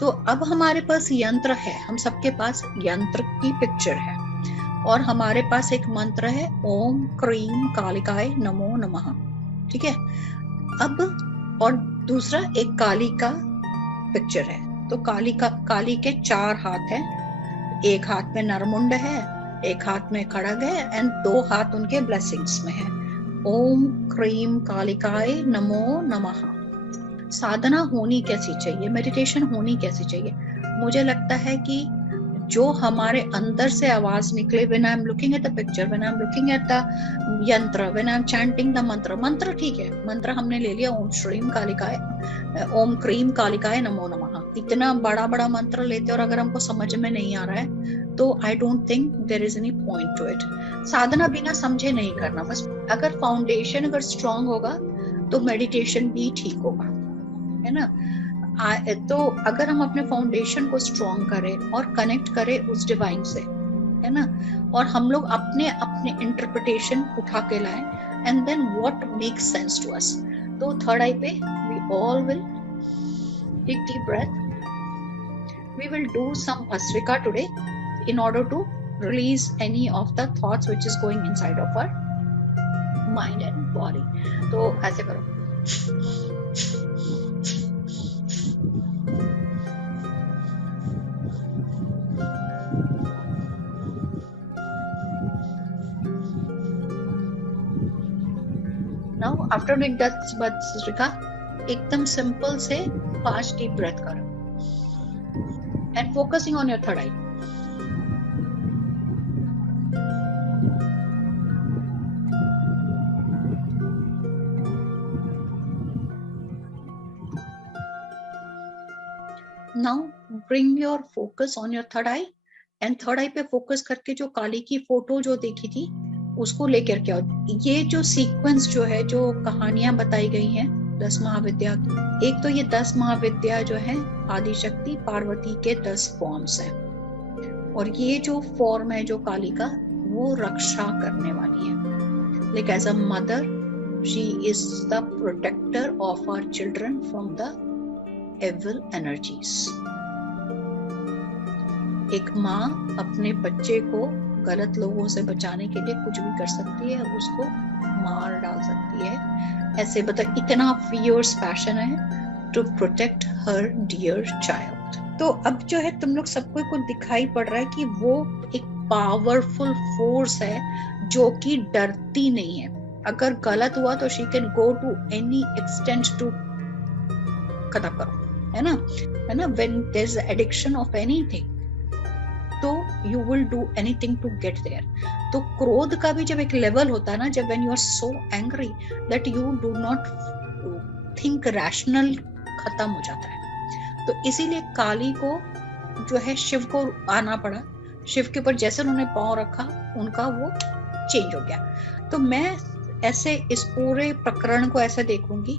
तो अब हमारे पास यंत्र है, हम सबके पास यंत्र की पिक्चर है और हमारे पास एक मंत्र है ओम क्रीम कालिकाय नमो नमः। ठीक है, अब और दूसरा एक काली का पिक्चर है। तो काली के 4 हाथ हैं, एक हाथ में नरमुंड है, एक हाथ में खड़ग है एंड 2 हाथ उनके ब्लेसिंग्स में है। ओम क्रीम कालिकाय नमो नमः। साधना होनी कैसी चाहिए, मेडिटेशन होनी कैसी चाहिए? मुझे लगता है कि जो हमारे अंदर से आवाज निकले, when I am looking at the picture, when I am looking at the yantra, when I am chanting the mantra ठीक है, मंत्र हमने ले लिया ओम श्रीम कालिकाय, ओम क्रीम कालिकाय नमो नमः। इतना बड़ा बड़ा मंत्र लेते और अगर हमको समझ में नहीं आ रहा है तो I don't think there is any point to it. साधना बिना समझे नहीं करना, बस अगर फाउंडेशन अगर स्ट्रांग होगा तो मेडिटेशन भी ठीक होगा, है ना। तो अगर हम अपने फाउंडेशन को स्ट्रॉन्ग करें और कनेक्ट करें उस डिवाइन से, है ना, और हम लोग अपने अपने इंटरप्रिटेशन उठा के लाएं and then what makes sense to us. तो थर्ड आई पे we all will take deep breath, we will do some Bhasrika today in order to release any of the thoughts which is going inside of our mind and body. तो ऐसे करो, now after doing that bhastrika एकदम simple से 5 deep breath करो and focusing on your third eye. Now bring your focus on your third eye and third आई पे focus करके जो काली की फोटो जो देखी थी उसको लेकर के आओ। ये जो सीक्वेंस जो है, जो कहानियां बताई गई हैं 10 महाविद्या की, एक तो ये 10 महाविद्या जो है आदिशक्ति पार्वती के 10 फॉर्म्स हैं और ये जो फॉर्म है जो काली का वो रक्षा करने वाली है। Like as a mother she is the protector of our children from the evil energies. एक माँ अपने बच्चे को गलत लोगों से बचाने के लिए कुछ भी कर सकती है, उसको मार डाल सकती है। ऐसे मतलब इतना फियर्स पैशन है to protect her dear child. तो अब जो है तुम लोग सबको को दिखाई पड़ रहा है कि वो एक पावरफुल फोर्स है जो कि डरती नहीं है। अगर गलत हुआ तो she can go to any extent to खत्म करो, है ना। When there is addiction of anything तो you will do anything to get there. तो क्रोध का भी जब एक लेवल होता है ना, जब when you are so angry that you do not think rational, खत्म हो जाता है। तो इसीलिए काली को जो है शिव को आना पड़ा, शिव के ऊपर जैसे उन्होंने पांव रखा उनका वो चेंज हो गया। तो मैं ऐसे इस पूरे प्रकरण को ऐसे देखूंगी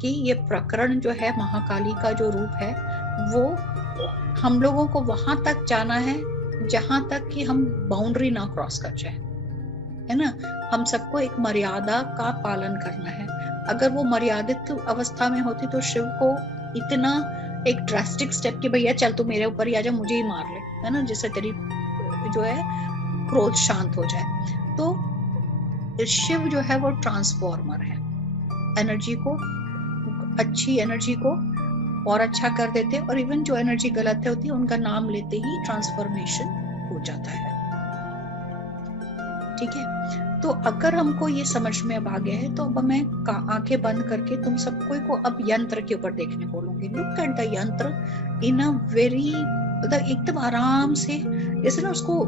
कि ये प्रकरण जो है महाकाली का जो रूप है वो हम लोगों को वहां तक जाना है जहां तक कि हम बाउंड्री ना क्रॉस कर जाए, है ना। हम सबको एक मर्यादा का पालन करना है। अगर वो मर्यादित अवस्था में होती तो शिव को इतना एक ड्रास्टिक स्टेप कि भैया चल तू मेरे ऊपर ही आ जा, मुझे ही मार ले, है ना, जिससे तेरी जो है क्रोध शांत हो जाए। तो शिव जो है वो ट्रांसफॉर्मर है, एनर्जी को, अच्छी एनर्जी को और अच्छा कर देते, और इवन जो एनर्जी गलत होती है उनका नाम लेते ही ट्रांसफॉर्मेशन हो जाता है। ठीक है, तो अगर हमको ये समझ में अब आ गया है तो अब मैं आंखें बंद करके तुम सबको को अब यंत्र के ऊपर देखने बोलूंगी। लुक एट द यंत्र इन अ वेरी, मतलब एकदम आराम से, जैसे ना उसको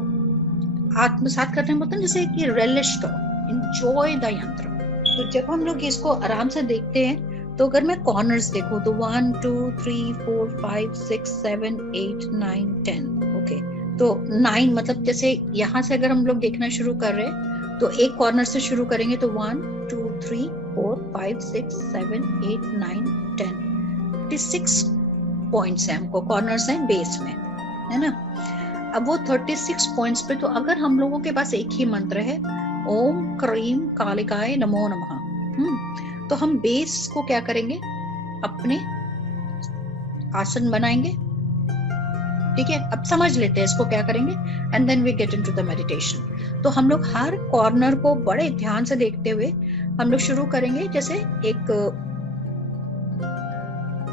आत्मसात करने में बोलते हैं जैसे कि रेलिश करो, एंजॉय द यंत्र। तो जब हम लोग इसको आराम से देखते हैं तो अगर मैं कॉर्नर्स देखूं तो 1 2 3 4 5 6 7 8 9 10, ओके। तो 9 मतलब जैसे यहाँ से अगर हम लोग देखना शुरू कर रहे हैं तो एक कॉर्नर से शुरू करेंगे तो 1 2 3 4 5 6 7 8 9 10 36 पॉइंट्स हैं, हमको कॉर्नर्स हैं बेस में, है ना। अब वो 36 पॉइंट्स पे तो अगर हम लोगों के पास एक ही मंत्र है ओम क्रीम कालिकाय नमो नमः, तो हम बेस को क्या करेंगे, अपने आसन बनाएंगे ठीक है, अब समझ लेते हैं इसको क्या करेंगे and then we get into the meditation. तो हम लोग हर कॉर्नर को बड़े ध्यान से देखते हुए हम लोग शुरू करेंगे, जैसे एक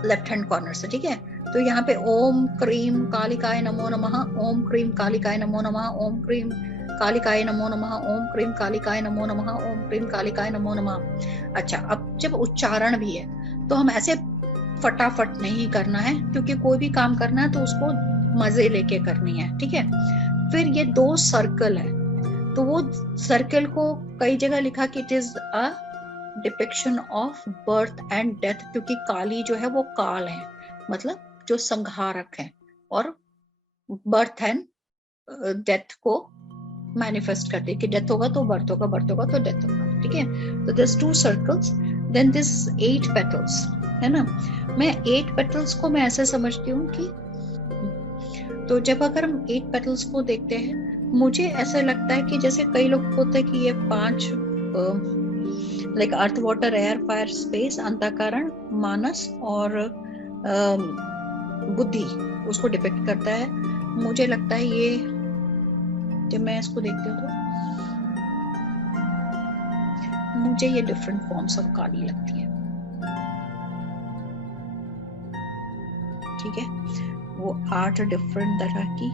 लेफ्ट हैंड कॉर्नर से, ठीक है। तो यहाँ पे ओम क्रीम कालिकाय नमो नमः, ओम क्रीम कालिकाय नमो नमः, ओम क्रीम कालिकाय नमो नमः, ओम क्रीम कालिकाय नमो नमः, ओम क्रीम कालिकाय नमो नमः। अच्छा, अब जब उच्चारण भी है तो हम ऐसे फटाफट नहीं करना है, क्योंकि कोई भी काम करना है तो उसको मजे लेके करनी है, ठीक है। फिर ये 2 सर्कल है, तो वो सर्कल को कई जगह लिखा कि it is a depiction of birth and death, क्योंकि काली जो है वो काल है, मतलब जो संहारक है, और बर्थ एंड डेथ को मैनिफेस्ट करती है कि डेथ होगा तो बर्थ होगा, बर्थ होगा तो डेथ होगा, ठीक है। तो this 2 circles, then this 8 petals, है ना। मैं 8 पेटल्स को मैं ऐसे समझती हूँ कि, तो जब अगर हम 8 पेटल्स को देखते हैं, मुझे ऐसा लगता है कि जैसे कई लोग होते हैं कि ये 5 like earth water air fire space अंतःकरण मानस और बुद्धि उसको डिपिक्ट करता है। मुझे लगता है ये, जब मैं इसको देखती हूँ तो मुझे ये डिफरेंट फॉर्म्स ऑफ काली लगती है, ठीक है। वो 8 डिफरेंट तरह की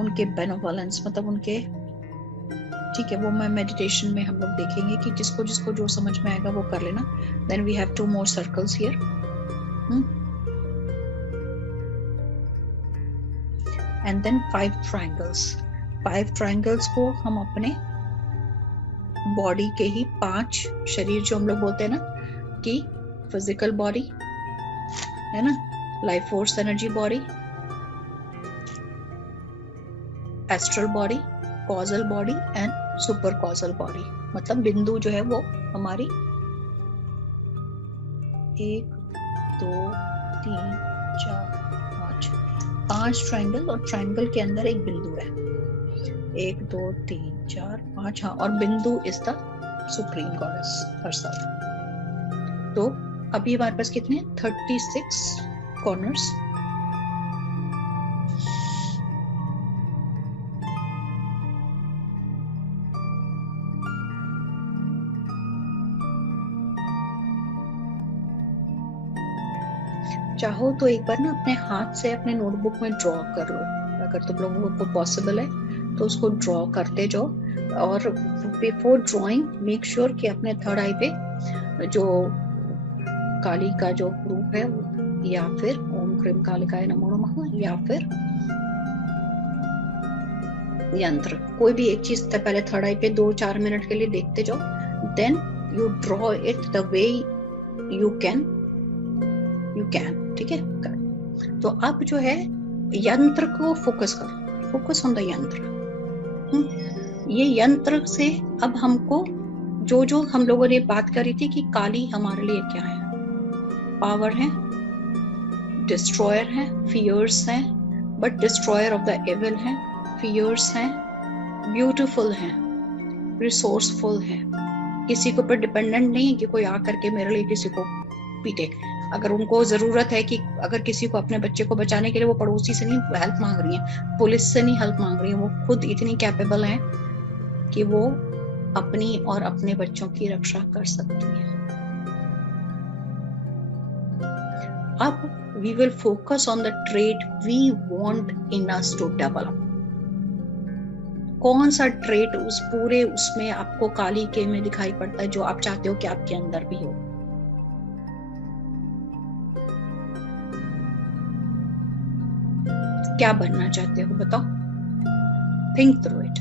उनके बेनोवलेंस, मतलब उनके, ठीक है, वो मैं मेडिटेशन में हम लोग देखेंगे कि जिसको जिसको जो समझ में आएगा वो कर लेना। Then we have 2 more circles here, and then 5 triangles. 5 triangles को हम अपने बॉडी के ही 5 शरीर, जो हम लोग बोलते हैं ना कि फिजिकल बॉडी है ना, life force energy body, astral body, causal body and super causal body. मतलब बिंदु जो है वो हमारी 1 2 3 4 5 ट्रायंगल, और ट्रायंगल के अंदर एक बिंदु है, 1 2 3 4 5, हाँ, और बिंदु is the supreme goddess herself. तो अभी हमारे पास कितने 36 कॉर्नर्स। चाहो तो एक बार ना अपने हाथ से अपने नोटबुक में ड्रॉ कर लो, अगर तुम लोगों को पॉसिबल है तो उसको ड्रॉ करते जाओ। और बिफोर ड्रॉइंग मेक श्योर कि अपने थर्ड आई पे जो काली का जो रूप है, या फिर ओम क्रीम कालिकाय नमो नमः, या फिर यंत्र, कोई भी एक चीज पहले थर्ड आई पे 2-4 मिनट के लिए देखते जाओ, then you draw it the way you can, ठीक है। तो अब जो है यंत्र को फोकस करो, फोकस ऑन द यंत्र। ये यंत्र से अब हमको जो जो हम लोगों ने बात करी थी कि काली हमारे लिए क्या है, पावर है, डिस्ट्रॉयर है, फियर्स है, but destroyer of the evil है, फियर्स है, ब्यूटीफुल है, रिसोर्सफुल है, किसी के ऊपर डिपेंडेंट नहीं है कि कोई आकर के मेरे लिए किसी को पीटे। अगर उनको जरूरत है कि अगर किसी को अपने बच्चे को बचाने के लिए, वो पड़ोसी से नहीं हेल्प मांग रही है, पुलिस से नहीं हेल्प मांग रही है, वो खुद इतनी कैपेबल है कि वो अपनी और अपने बच्चों की रक्षा कर सकती है। अब we will focus on the trait we want in us to develop. कौन सा ट्रेट उस पूरे उसमें आपको काली के में दिखाई पड़ता है जो आप चाहते हो कि आपके अंदर भी हो? क्या बनना चाहते हो बताओ, थिंक थ्रू इट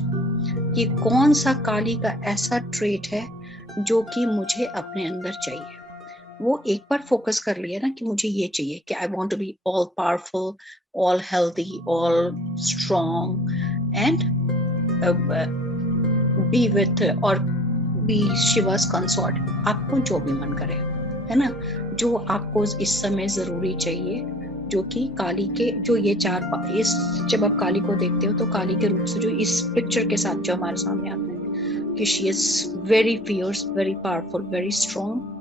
कि कौन सा काली का ऐसा ट्रेट है जो कि मुझे अपने अंदर चाहिए। वो एक बार फोकस कर लिया ना कि मुझे ये चाहिए कि I want to be all powerful, all healthy, all strong and be with और बी शिवास कंसॉर्ट, आपको जो भी मन करे, है ना, जो आपको इस समय जरूरी चाहिए, जो कि काली के जो ये 4 इस जब आप काली को देखते हो तो काली के रूप से जो इस पिक्चर के साथ जो हमारे सामने आता है कि she is very fierce, very powerful, very strong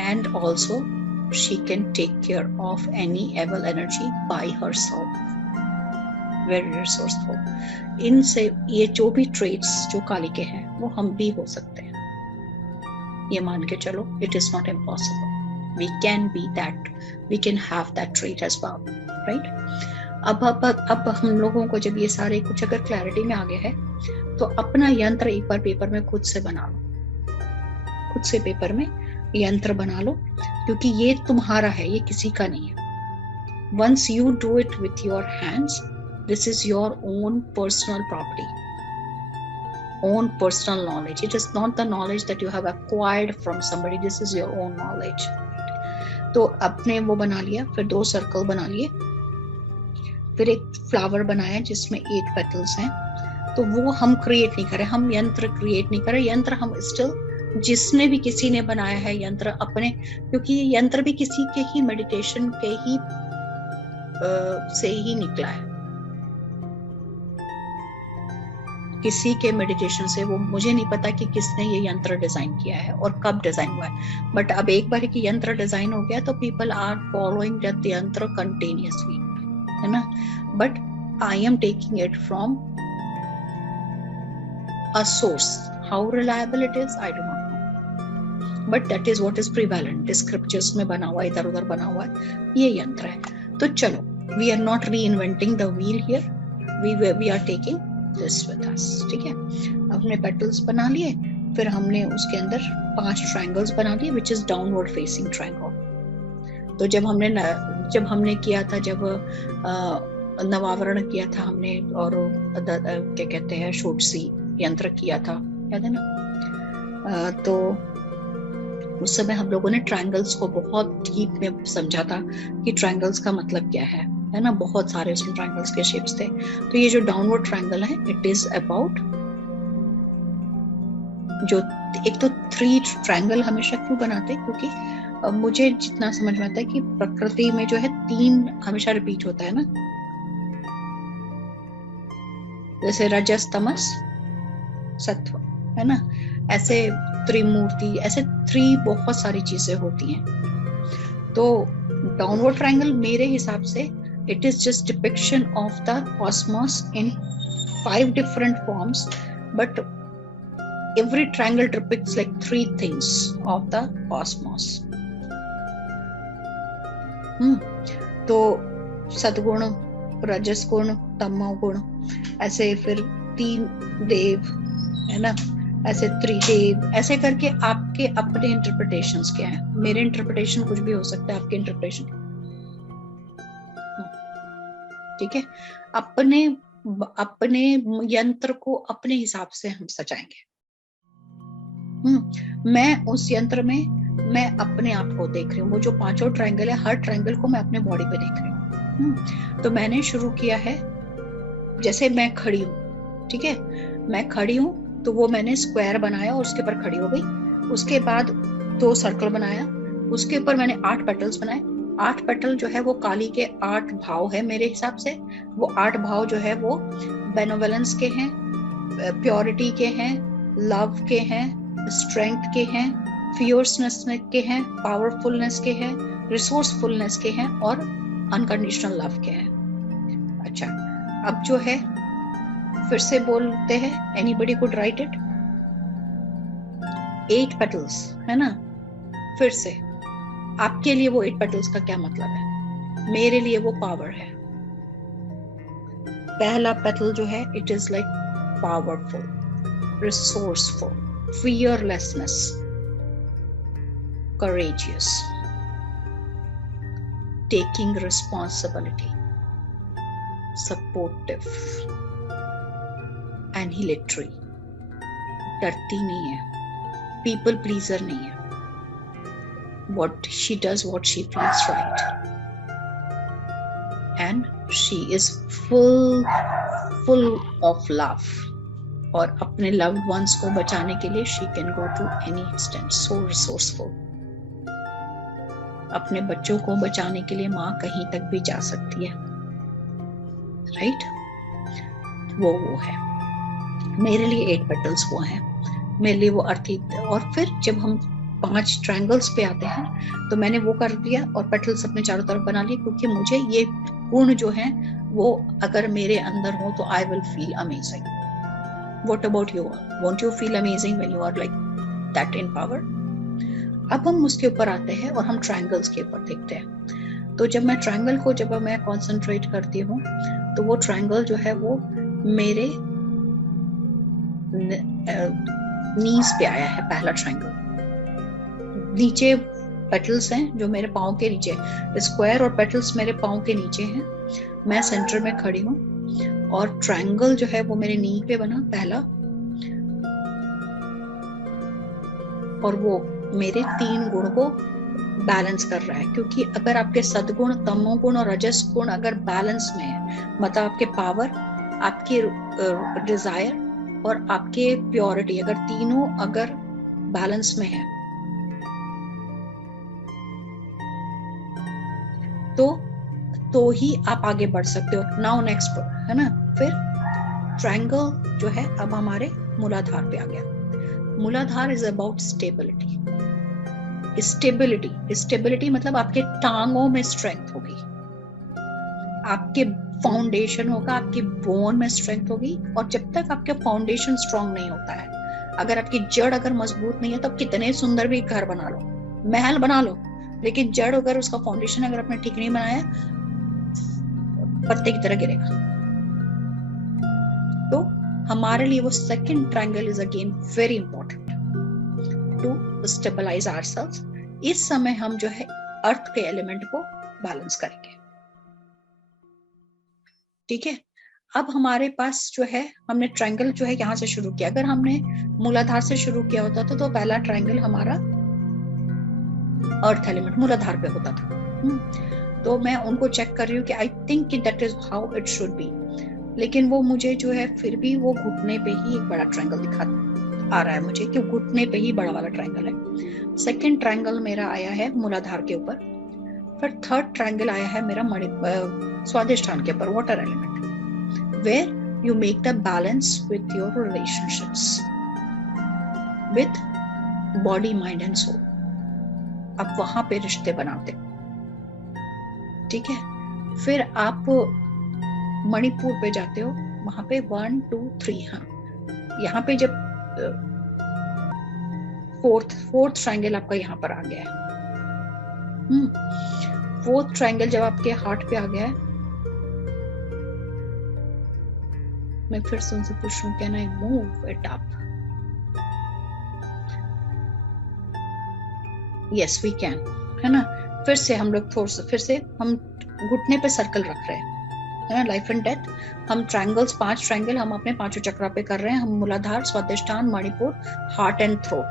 and also she can take care of any evil energy by herself. Very resourceful. इनसे ये जो भी traits जो काली के हैं वो हम भी हो सकते हैं, ये मान के चलो. It is not impossible. We can be that. We can have that trait as well, right? अब हम लोगों को जब ये सारे कुछ अगर क्लैरिटी में आ गया है तो अपना यंत्र एक बार पेपर में खुद से बना लो, खुद से पेपर में यंत्र बना लो, क्योंकि ये तुम्हारा है, ये किसी का नहीं है. Once you do it with your hands, this is your own personal property, own personal knowledge. It is not the knowledge that you have acquired from somebody. This is your own knowledge. तो अपने वो बना लिया, फिर 2 circle बना लिए, फिर एक फ्लावर बनाया जिसमें 8 पेटल्स हैं. तो वो हम क्रिएट नहीं करें, हम यंत्र क्रिएट नहीं करें. यंत्र हम स्टिल, जिसने भी किसी ने बनाया है यंत्र अपने, क्योंकि ये यंत्र भी किसी के ही मेडिटेशन के ही से ही निकला है, किसी के मेडिटेशन से. वो मुझे नहीं पता कि किसने ये यंत्र डिजाइन किया है और कब डिजाइन हुआ है, बट अब एक बार कि यंत्र डिजाइन हो गया तो पीपल आर फॉलोइंग दैट यंत्र कंटिन्यूअसली, है ना. But I am taking it from a source. How reliable it is, I do not know, but that is what is prevalent. Scriptures में बना हुआ, इधर उधर बना हुआ है, ये यंत्र है. तो चलो, we are not reinventing the wheel here. We are taking this with us. ठीक है. हमने petals बना लिए, फिर हमने उसके अंदर 5 triangles बना लिए, which is downward facing triangle. तो जब हमने किया था, जब नवावरण किया था हमने, और क्या कहते हैं, षोडशी यंत्र किया था, याद है ना. तो उस समय हम लोगों ने ट्रायंगल्स को बहुत डीप में समझा था कि ट्रायंगल्स का मतलब क्या है ना. बहुत सारे उसमें ट्रायंगल्स के शेप्स थे. तो ये जो डाउनवर्ड ट्रायंगल है, इट इज अबाउट, जो एक तो 3 ट्रायंगल हमेशा क्यों बनाते, क्योंकि मुझे जितना समझ में आता है कि प्रकृति में जो है 3 हमेशा रिपीट होता है ना, जैसे रजस, तमस, सत्व, है ना. ऐसे त्रिमूर्ति, ऐसे 3 बहुत सारी चीजें होती हैं. तो डाउनवर्ड ट्रायंगल मेरे हिसाब से it is just depiction of the Cosmos in 5 different forms, but every triangle depicts like 3 things of the cosmos. तो सद्गुण, रजस गुण, तमो गुण, ऐसे फिर 3 देव, है ना, ऐसे त्रिदेव, ऐसे करके आपके अपने इंटरप्रिटेशंस क्या है. मेरे इंटरप्रिटेशन कुछ भी हो सकता है, आपके इंटरप्रिटेशन, ठीक है. अपने यंत्र को अपने हिसाब से हम सजाएंगे. मैं उस यंत्र में मैं अपने आप को देख रही हूँ. वो जो 5 ट्रायंगल है, हर ट्रायंगल को मैं अपने बॉडी पे देख रही हूँ. तो मैंने शुरू किया है, जैसे मैं खड़ी हूँ, ठीक है, मैं खड़ी हूँ, तो वो मैंने स्क्वायर बनाया और उसके ऊपर खड़ी हो गई. उसके बाद 2 सर्कल बनाया, उसके ऊपर मैंने 8 पेटल्स बनाए. 8 पेटल जो है वो काली के 8 भाव है मेरे हिसाब से. वो 8 भाव जो है वो बेनोवेलेंस के हैं, प्योरिटी के हैं, लव के हैं, स्ट्रेंथ के हैं, फियर्सनेस के हैं, पावरफुलनेस के हैं, रिसोर्सफुलनेस के हैं और अनकंडीशनल लव के हैं. अच्छा, अब जो है फिर से बोलते हैं, anybody could write it. 8 petals, है ना. फिर से आपके लिए वो 8 पेटल्स का क्या मतलब है, मेरे लिए वो पावर है. पहला पेटल जो है, it is like powerful, resourceful, fearlessness, courageous, taking responsibility, supportive, annihilatory, डरती नहीं है, people pleaser नहीं है, what she does, what she feels right, and she is full of love. और अपने loved ones को बचाने के लिए she can go to any extent, so resourceful. अपने बच्चों को बचाने के लिए माँ कहीं तक भी जा सकती है, राइट. वो है मेरे लिए 8 पेटल्स वो हैं मेरे लिए, वो अर्थी. और फिर जब हम 5 ट्रायंगल्स पे आते हैं, तो मैंने वो कर दिया और पेटल्स अपने चारों तरफ बना लिए, क्योंकि मुझे ये गुण जो है वो अगर मेरे अंदर हो तो I will feel amazing. What about you? Won't you feel amazing when you are like that in power? अब हम उसके ऊपर आते हैं और हम ट्रायंगल्स के ऊपर देखते हैं। तो जब मैं ट्रायंगल को जब मैं कॉन्सेंट्रेट करती हूँ तो वो ट्रायंगल जो है वो मेरे नीज पे आया है, पहला ट्रायंगल। नीचे पेटल्स हैं जो मेरे पाँव के नीचे, स्क्वायर और पेटल्स मेरे पाँव के नीचे हैं, मैं सेंटर में खड़ी हूँ और ट्रायंगल जो है वो मेरे नी पे बना पहला, और वो मेरे 3 गुण को बैलेंस कर रहा है। क्योंकि अगर आपके सद्गुण, तमोगुण और रजस गुण अगर बैलेंस में है, मतलब आपके पावर, आपके डिजायर और आपके प्योरिटी अगर तीनों अगर बैलेंस में है तो ही आप आगे बढ़ सकते हो। नाउ नेक्स्ट है ना, फिर ट्रायंगल जो है अब हमारे मूलाधार पे आ गया। मूलाधार इज अबाउट स्टेबिलिटी। स्टेबिलिटी मतलब आपके टांगों में स्ट्रेंथ होगी, आपके फाउंडेशन होगा, आपकी बोन में स्ट्रेंथ होगी। और जब तक आपके फाउंडेशन स्ट्रांग नहीं होता है, अगर आपकी जड़ अगर मजबूत नहीं है, तो कितने सुंदर भी घर बना लो, महल बना लो, लेकिन जड़ अगर उसका फाउंडेशन अगर आपने ठीक नहीं बनाया, पत्ते की तरह गिरेगा। तो हमारे लिए वो second triangle is again very important to stabilise ourselves. इस समय हम जो है अर्थ के एलिमेंट को बैलेंस करेंगे, ठीक है। अब हमारे पास जो है, हमने ट्रायंगल जो है यहाँ से शुरू किया। अगर हमने मूलाधार से शुरू किया होता तो पहला ट्रायंगल हमारा अर्थ एलिमेंट मूलाधार पे होता था। तो मैं उनको चेक कर रही हूँ कि I think that is how it should be, लेकिन वो मुझे जो है फिर भी वो घुटने पे ही एक बड़ा ट्रायंगल दिखा आ रहा है मुझे, कि घुटने पे ही बड़ा वाला ट्रायंगल है। सेकंड ट्रायंगल मेरा आया है मूलाधार के ऊपर। फिर थर्ड ट्रायंगल आया है मेरा स्वादिष्ठान के ऊपर, water element, where you make the balance with your relationships with body, mind and soul. आप वहां पे रिश्ते बनाते, ठीक है। फिर आप मणिपुर पे जाते हो, वहां पे 1 2 3, हाँ यहाँ पे जब फोर्थ ट्रायंगल आपका यहाँ पर आ गया है। फोर्थ ट्रायंगल जब आपके हार्ट पे आ गया है, मैं फिर से उनसे पूछ रहा हूँ, can I move it up? Yes we can, है ना। फिर से हम लोग थोड़ा सा फिर से हम घुटने पे सर्कल रख रहे हैं, है ना। लाइफ एंड डेथ, हम ट्रायंगल्स 5 ट्रायंगल हम अपने 5 चक्रा पे कर रहे हैं। हम मूलाधार, स्वादिष्ठान, मणिपुर, हार्ट एंड थ्रोट,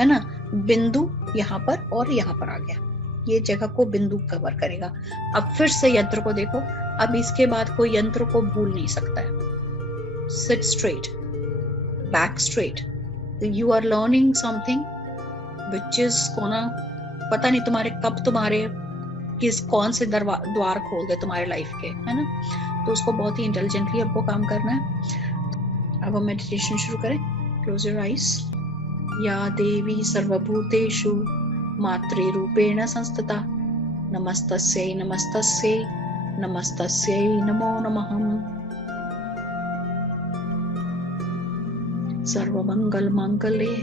है ना। बिंदु यहाँ पर और यहाँ पर आ गया, ये जगह को बिंदु कवर करेगा। अब फिर से यंत्र को देखो, अब इसके बाद कोई यंत्र को भूल नहीं सकता है। Sit straight, back straight, you are learning something which is कोना, पता नहीं तुम्हारे कब तुम्हारे कौन से द्वार खोल दे तुम्हारे लाइफ के, है ना। तो उसको बहुत ही इंटेलिजेंटली आपको काम करना है। अब हम मेडिटेशन शुरू करें। Close your eyes. या देवी सर्वभूतेषु मातृ रूपेण संस्थिता, नमस्तस्यै नमस्तस्यै नमस्तस्यै नमो नमः। सर्वमंगल मांगल्ये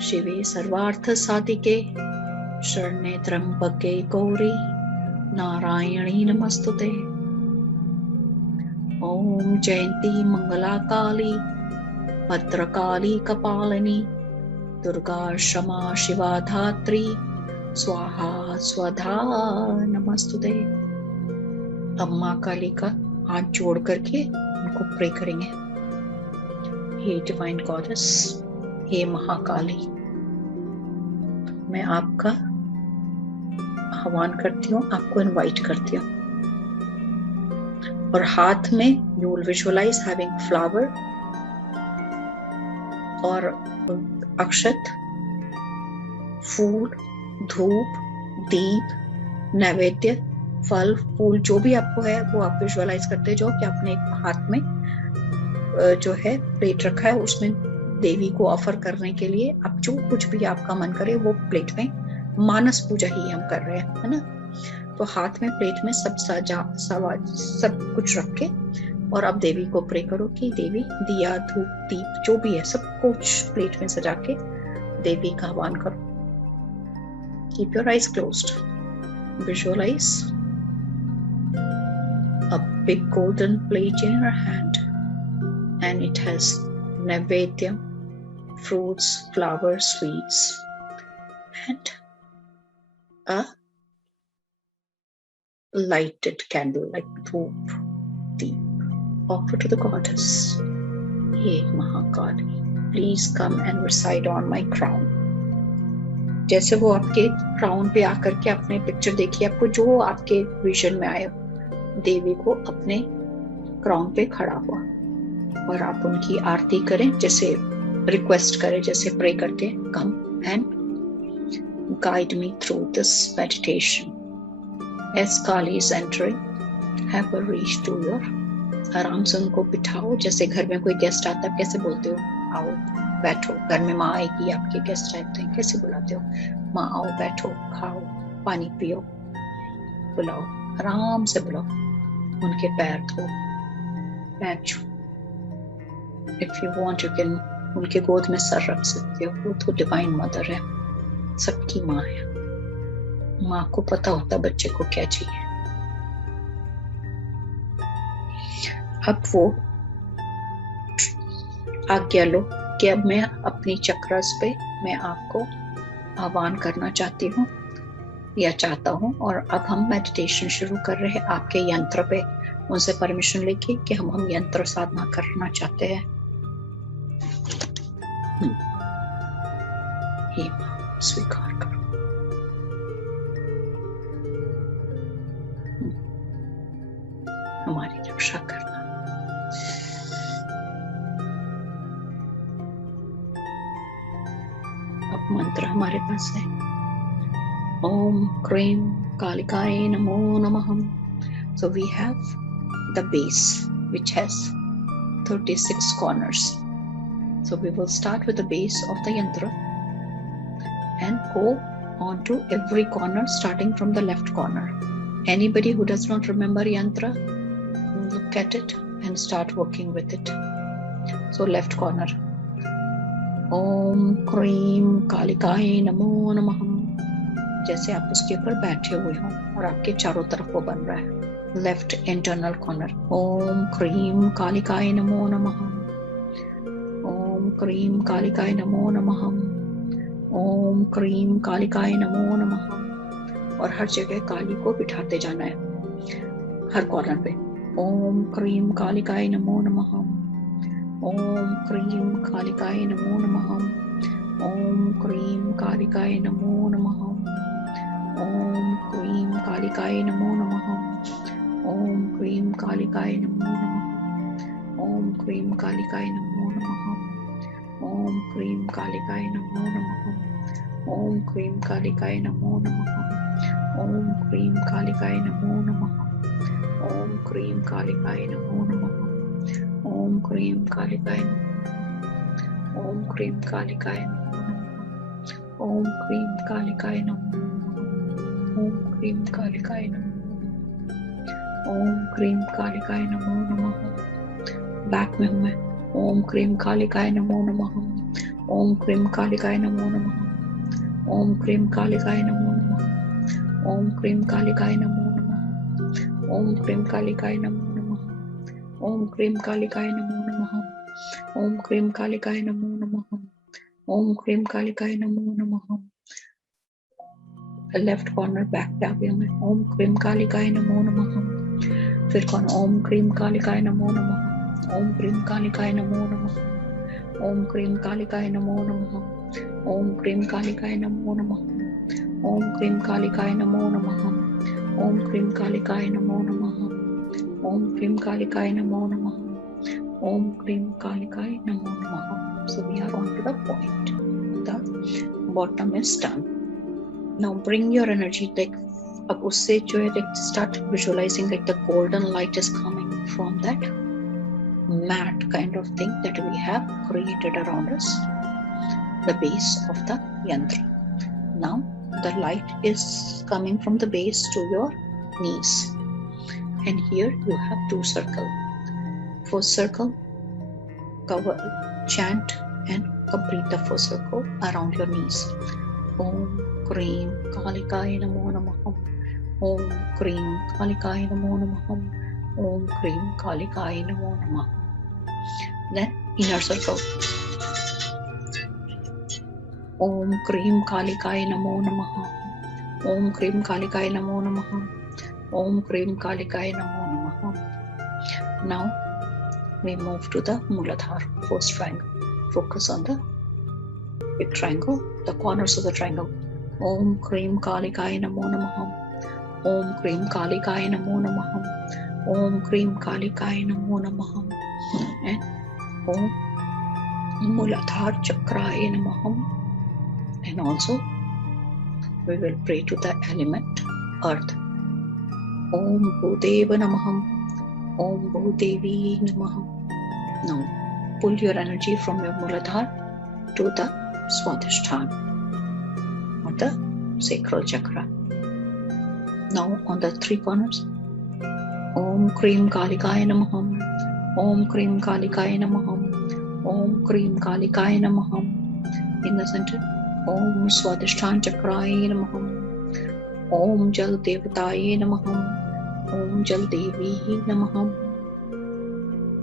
शिवे सर्वार्थ साधिके, शरण्ये त्र्यंबके गौरी नारायणी नमस्तुते। ओम जयंती मंगला काली भद्रकाली कपालिनी, दुर्गा क्षमा शिवा धात्री, स्वाहा स्वधा नमस्तुते। अब माँ काली का हाथ जोड़ करके उनको प्रे करेंगे। हे डिवाइन गॉडेस, हे महाकाली, मैं आपका आह्वान करती हूँ, आपको इनवाइट करती हूँ। और हाथ में you will visualise having flower और अक्षत, फूल, धूप, दीप, नैवेद्य, फल, फूल जो भी आपको है वो आप विजुअलाइज करते जाओ कि आपने एक हाथ में जो है प्लेट रखा है, उसमें देवी को ऑफर करने के लिए आप जो कुछ भी आपका मन करे वो प्लेट में, मानस पूजा ही हम कर रहे हैं, है ना। तो हाथ में प्लेट में सब कुछ रख के और आप देवी को प्रे करो कि देवी, दिया धूप दीप जो भी है सब कुछ प्लेट में सजा के देवी का आह्वान करो। Keep your eyes closed, visualise a big golden plate in your hand, and it has naivedya, fruits, flowers, sweets, and a lighted candle like dhoop, deep, offer to the goddess. Hey Mahakali, please come and reside on my crown. जैसे वो आपके crown पे आकर के आपने picture देखी, आपको जो आपके विजन में आए, देवी को अपने क्राउन पे खड़ा हुआ और आप उनकी आरती करें, जैसे रिक्वेस्ट करें, जैसे प्रे करते हैं, come and guide me through this meditation as Kali is entering, have a reach to your. आराम से उनको बिठाओ, जैसे घर में कोई गेस्ट आता है कैसे बोलते हो, आओ बैठो। घर में माँ आएगी, आपके गेस्ट आते हैं, कैसे बुलाते हो, माँ आओ बैठो, खाओ, पानी पियो, बुलाओ, आराम से बुलाओ, उनके पैर धो, पैर छू। If you want you can उनके गोद में सर रख सकते हो, वो तो डिवाइन मदर है, सबकी माँ है। माँ को पता होता बच्चे को क्या चाहिए। अब वो आज्ञा लो कि अब मैं अपनी चक्रस पे मैं आपको आह्वान करना चाहती हूँ या चाहता हूँ, और अब हम मेडिटेशन शुरू कर रहे हैं आपके यंत्र पे। उनसे परमिशन लेके कि हम यंत्र साधना करना चाहते हैं। हे माँ स्वीकार करो। हमारी रक्षा करना। अब मंत्र हमारे पास है, ओम क्रीम कालिकाय नमो नमः। So we have the base which has 36 corners. So we will start with the base of the yantra and go on to every corner starting from the left corner. Anybody who does not remember yantra, look at it and start working with it. So left corner, Om Cream Kalikaye Namo Namah, जैसे आप उसके ऊपर बैठे हुए हो और आपके चारों तरफ वो बन रहा है। लेफ्ट इंटरनल कॉर्नर, ओम क्रीम कालिकाय नमो नमः, ओम क्रीम कालिकाय नमो नमः, ओम क्रीम कालिकाय नमो नमः। और हर जगह काली को बिठाते जाना है, हर कॉर्नर पे। ओम क्रीम कालिकाय नमो नमः, ओम क्रीम कालिकाय नमो नमः, ओम क्रीम कालिकाय नमो नमः, ओम क्रीम कालिकाय नमो नमः, ओम क्रीम कालिकाय नमो नमः, ओम क्रीम कालिकाय नमो नमः, ओम क्रीम कालिकाय नमो नमः, ओम क्रीम कालिकाय नमो नमः, ओम क्रीम कालिकाय नमो नमः, ओम क्रीम कालिकाय नमो नमः, ओम क्रीम कालिकाय नमो, ओम क्रीम कालिकाय नमो नमः, ओम क्रीम कालिकाय नमो, ओम क्रीम कालिकाय नमो, ओम क्रीम कालिकाय नमो नमः। बैक में हूँ मैं। ओम क्रीम कालिकाय नमो नमः, ओम क्रीम कालिकाय नमो नमः, ओम क्रीम कालिकाय नमो नमः, ओम क्रीम कालिकाय नमो नमः, ओम क्रीम कालिकाय नमो नमः, ओम क्रीम कालिकाय नमो नमः, ओम क्रीम कालिकाय नमो नमः, ओम क्रीम कालिकाय नमो नमः। लेफ्ट कॉर्नर बैक पे आ गया मैं। ओम क्रीम कालिकाय नमो नमः। फिर कौन, ओम क्रीम कालिकाय नमो नमः, ओम क्रीम कालिकाय नमो नमः, ओम क्रीम कालिकाय नमो नमः, ओम क्रीम कालिकाय नमो नमः, ओम क्रीम कालिकाय नमो नमः, ओम क्रीम कालिकाय नमो नमः, ओम क्रीम कालिकाय नमो नमः, ओम क्रीम कालिकाय नमो नमः। So we are on to the point. The bottom is done. Now bring your energy, like अब उससे जो है start visualizing like the golden light is coming from that mat kind of thing that we have created around us, the base of the yantra. Now the light is coming from the base to your knees, and here you have 2 circles. First circle, cover, chant and complete the first circle around your knees. Om Krim Kalikaya Namo Namah. Om Krim Kalikaya Namo Namah. Om Krim Kalikaya Namo Namah. Then inner circle. Om Krim Kalikaya Namo Namah. Om Krim Kalikaya Namo Namah. Om Krim Kalikaya Namo Namah. Now we move to the Muladhara, first triangle. Focus on the big triangle, the corners of the triangle. Om Krim Kalikaya Namo Namah. Om Krim Kalikaya Namo Namah. Om Krim Kalikaya Namo Namah. And Om Muladhara Chakraya Namah. And also we will pray to the element earth. Om Bhudeva Namah. Om Bhudevi Namah. Now pull your energy from your Muladhara to the Swadhisthana, or the sacral chakra. Now on the 3 corners. Om Krim Kalikaya Namah. Om Krim Kalikaya Namah. Om Krim Kalikaya Namah. In the center. Om Swadhisthana Chakraya Namah. Om Jal Devataye Namah. Om Jal Devi Namah.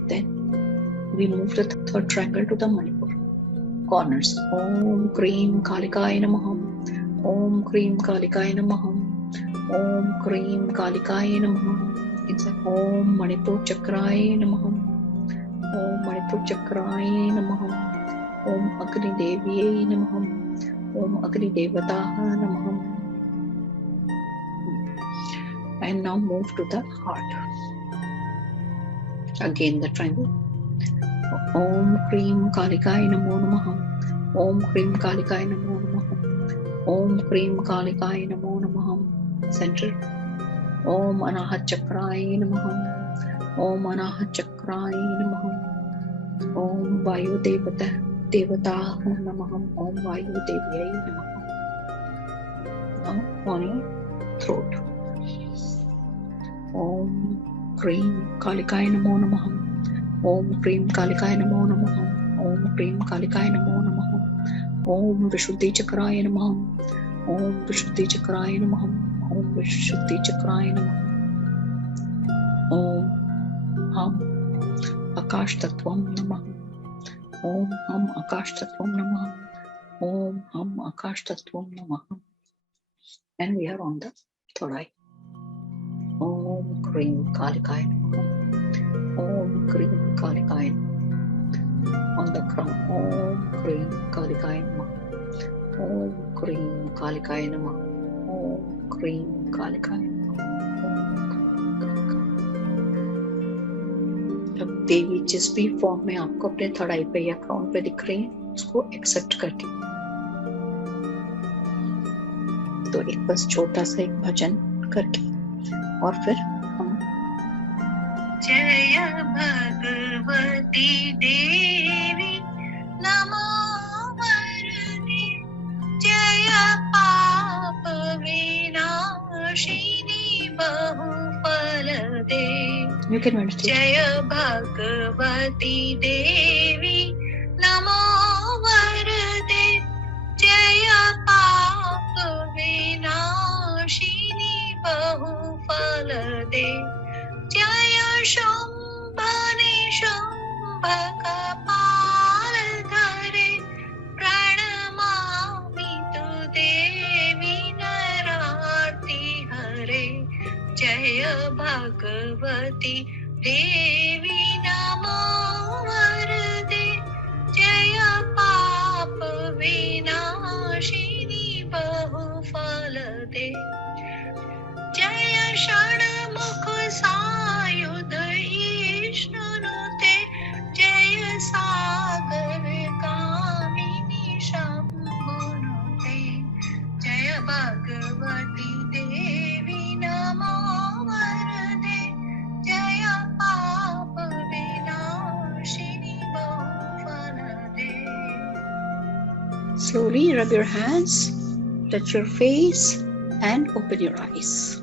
Then we move the 3rd triangle to the Manipur corners. Om Krim Kalikaya Namah. Om Krim Kalikaya Namah. Om Krim Kalikaya Namah. Inside Om Manipur Chakraya Namah. Om Manipur Chakraya Namah. Om Agni Deviye Namah. Om Agni Devataha Namah. And now move to the heart. Again the triangle. Om Krim Kalikaya Namo Namah. Om Krim Kalikaya Namo Namah. Om Krim Kalikaya Namo Namah. Center. Om Anahat Chakraya Namah. Om Anahat Chakraya Namah. Om Vayu Devata Namah. Om Vayu Devyai Namah. Now on your throat. Om Krim Kalikaya Namo Namah. Om Krim Kalikaya Namo Namah. Om Krim Kalikaya Namo Namah. Om Vishuddhi Chakraya Namah. Om Vishuddhi Chakraya Namah. Om Vishuddhi Chakraya Namah. Om Ham Akash Tattvam Namah. Om Ham Akash Tattvam Namah. Om Ham Akash Tattvam Namah. And we are on the 3rd eye. Om Krim Kalikaya Namah. Om Krim Kalikaya Namah. On the crown. Om Krim Kalikaya Namah. Om Krim Kalikaya Namah. Om Krim Kalikaya Namah. जब देवी जिस भी form में आपको अपने 3rd आई पे या crown पे दिख रही है, उसको एक्सेप्ट करके तो एक बस छोटा सा एक भजन करके और फिर हम जय भगवती देवी नमो वरदे जय पाप विनाशिनी बहुफल दे You can meditate. जय भगवती देवी नमो वरदे जय पाप विनाशिनी बहुफल दे जय शुंभ निशुंभ कपाल धरे प्रणमामि तु देवी नरार्ति हरे जय भगवती देवी नमो वरदे जय पाप विनाशिनी बहुफल दे जय षण्मुख सायुध ईशनुते जय सागर कामिनी शंभुनुते जय भगवती देवी नमो वरदे जय पाप विनाशिनी Slowly rub your hands, touch your face, and open your eyes.